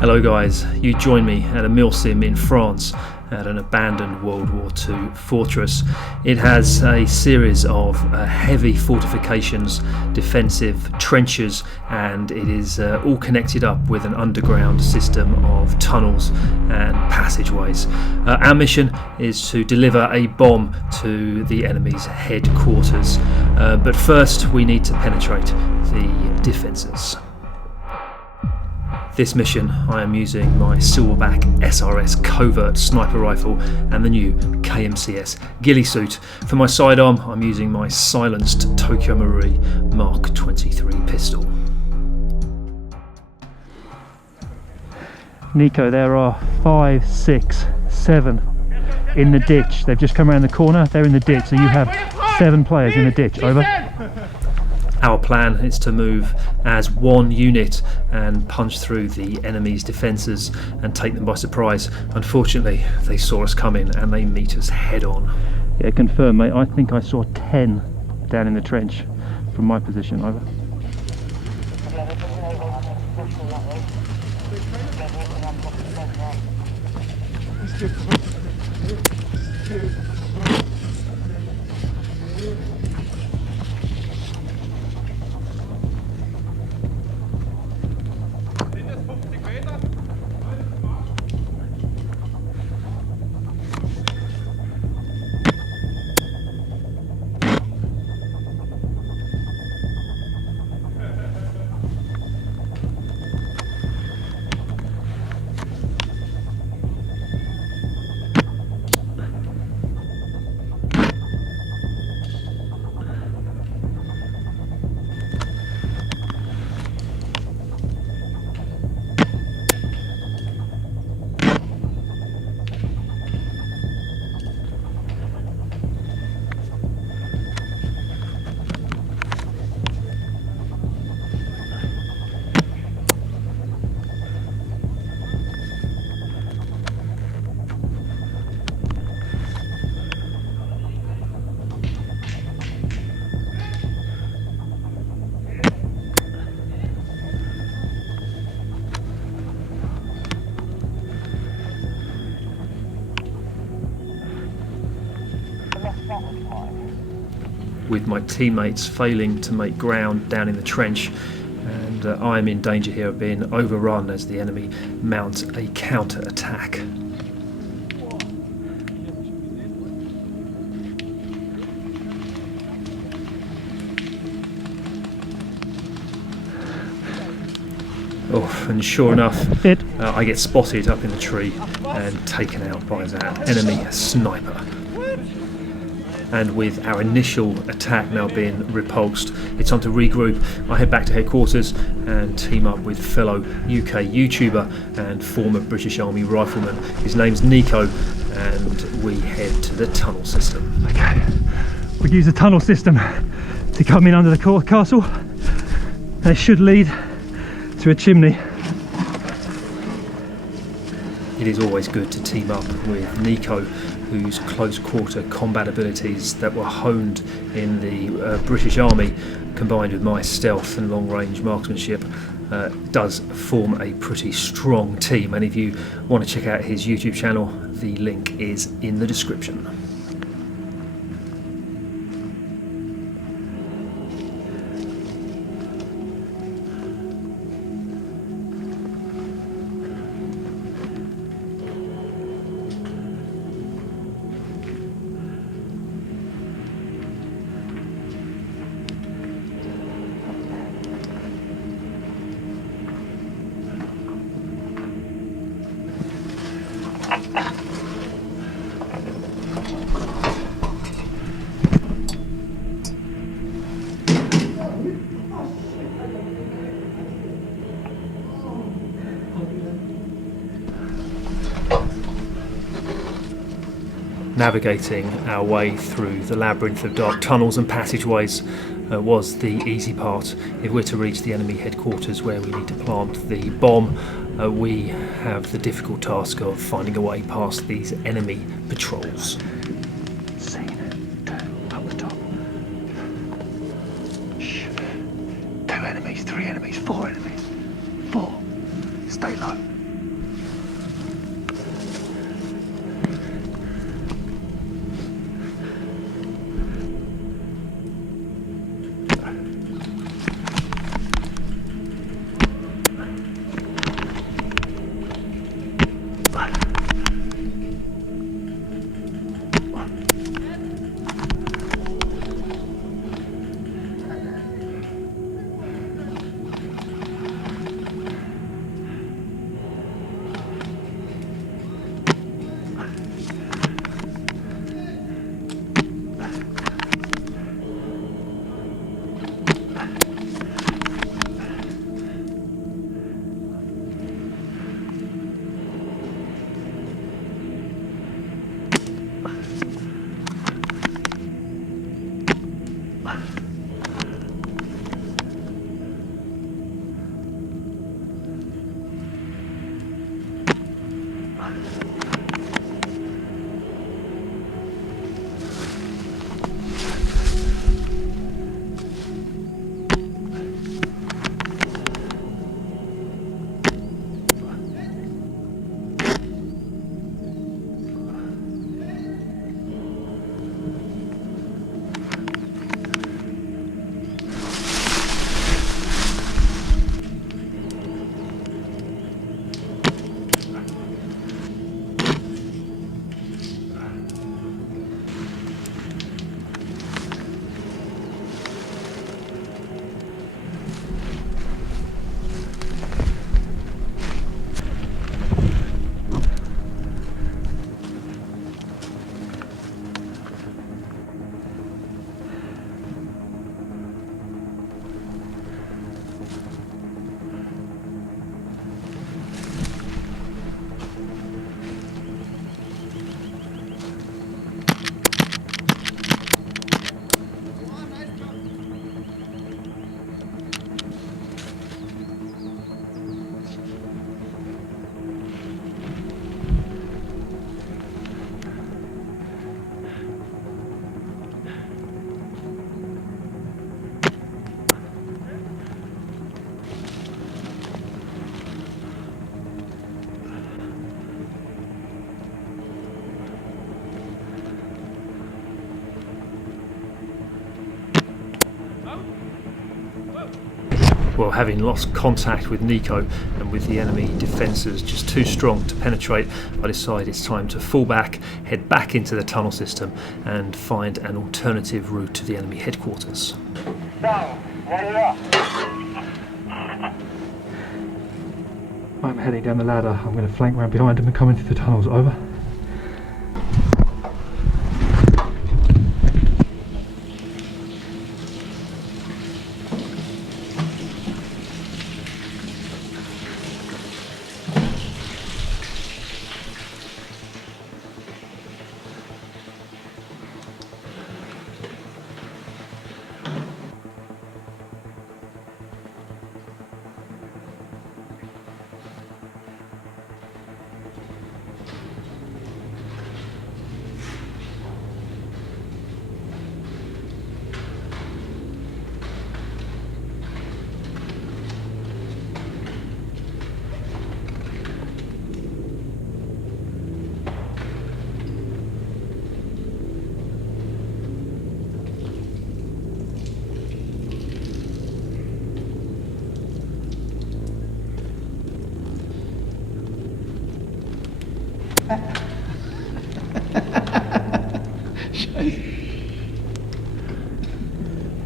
Hello guys, you join me at a milsim in France at an abandoned World War II fortress. It has a series of heavy fortifications, defensive trenches, and it is all connected up with an underground system of tunnels and passageways. Our mission is to deliver a bomb to the enemy's headquarters, but first we need to penetrate the defences. This mission I am using my Silverback SRS Covert sniper rifle and the new KMCS ghillie suit. For my sidearm I'm using my silenced Tokyo Marui MK23 pistol. Nico, there are 5, 6, 7 in the ditch. They've just come around the corner, they're in the ditch, so you have 7 players in the ditch. Over. Our plan is to move as one unit and punch through the enemy's defences and take them by surprise. Unfortunately, they saw us coming and they meet us head on. Yeah, confirm, mate. I think I saw 10 down in the trench from my position. Over. With my teammates failing to make ground down in the trench, and I am in danger here of being overrun as the enemy mounts a counter-attack. Oh, and sure enough, I get spotted up in the tree and taken out by that enemy sniper. And with our initial attack now being repulsed, it's time to regroup. I head back to headquarters and team up with fellow UK YouTuber and former British Army rifleman. His name's Nico, and we head to the tunnel system. Okay, we use the tunnel system to come in under the castle. They should lead to a chimney. It is always good to team up with Nico, whose close quarter combat abilities that were honed in the British Army, combined with my stealth and long range marksmanship, does form a pretty strong team. And if you want to check out his YouTube channel, the link is in the description. Navigating our way through the labyrinth of dark tunnels and passageways was the easy part. If we're to reach the enemy headquarters where we need to plant the bomb, we have the difficult task of finding a way past these enemy patrols. Scene 2 up the top. Shh. 2 enemies, 3 enemies, 4 enemies. 4. Stay low. Well, having lost contact with Nico and with the enemy defences just too strong to penetrate, I decide it's time to fall back, head back into the tunnel system and find an alternative route to the enemy headquarters. I'm heading down the ladder. I'm going to flank around behind them and come into the tunnels. Over.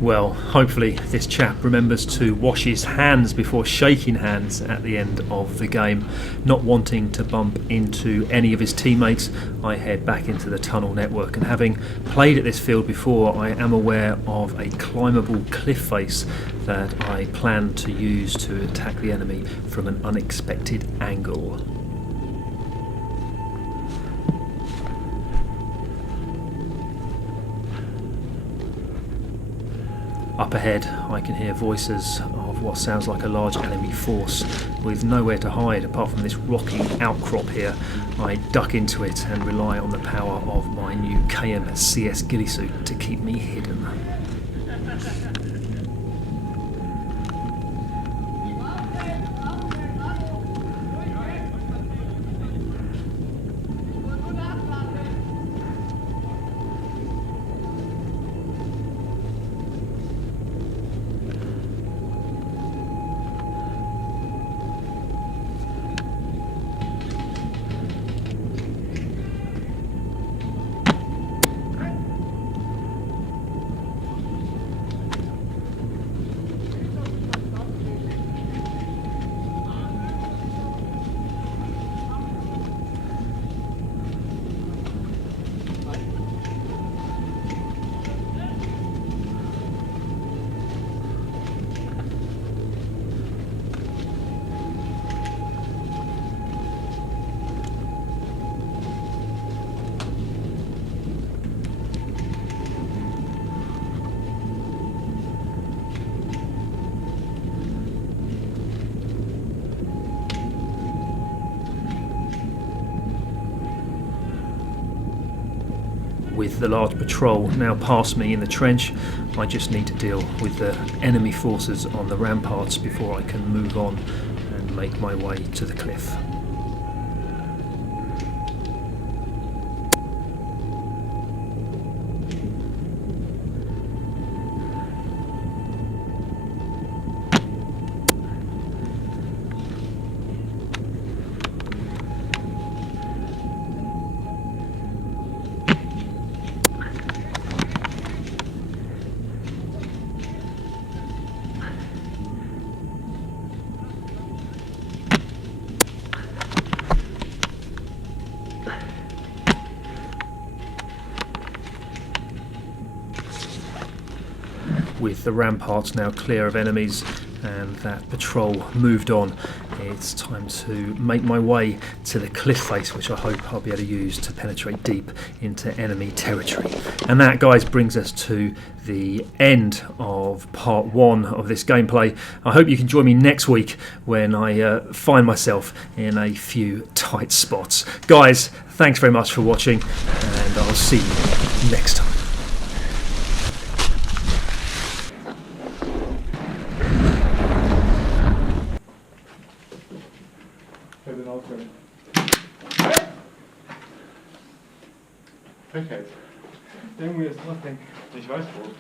Well, hopefully this chap remembers to wash his hands before shaking hands at the end of the game. Not wanting to bump into any of his teammates, I head back into the tunnel network, and having played at this field before, I am aware of a climbable cliff face that I plan to use to attack the enemy from an unexpected angle. Up ahead, I can hear voices of what sounds like a large enemy force with nowhere to hide apart from this rocky outcrop here. I duck into it and rely on the power of my new KMCS ghillie suit to keep me hidden. With the large patrol now past me in the trench, I just need to deal with the enemy forces on the ramparts before I can move on and make my way to the cliff. With the ramparts now clear of enemies and that patrol moved on, it's time to make my way to the cliff face, which I hope I'll be able to use to penetrate deep into enemy territory. And that, guys, brings us to the end of part 1 of this gameplay. I hope you can join me next week when I find myself in a few tight spots. Guys, thanks very much for watching, and I'll see you next time. Frechheit. Irgendwie ist Mustang nicht weiß wo.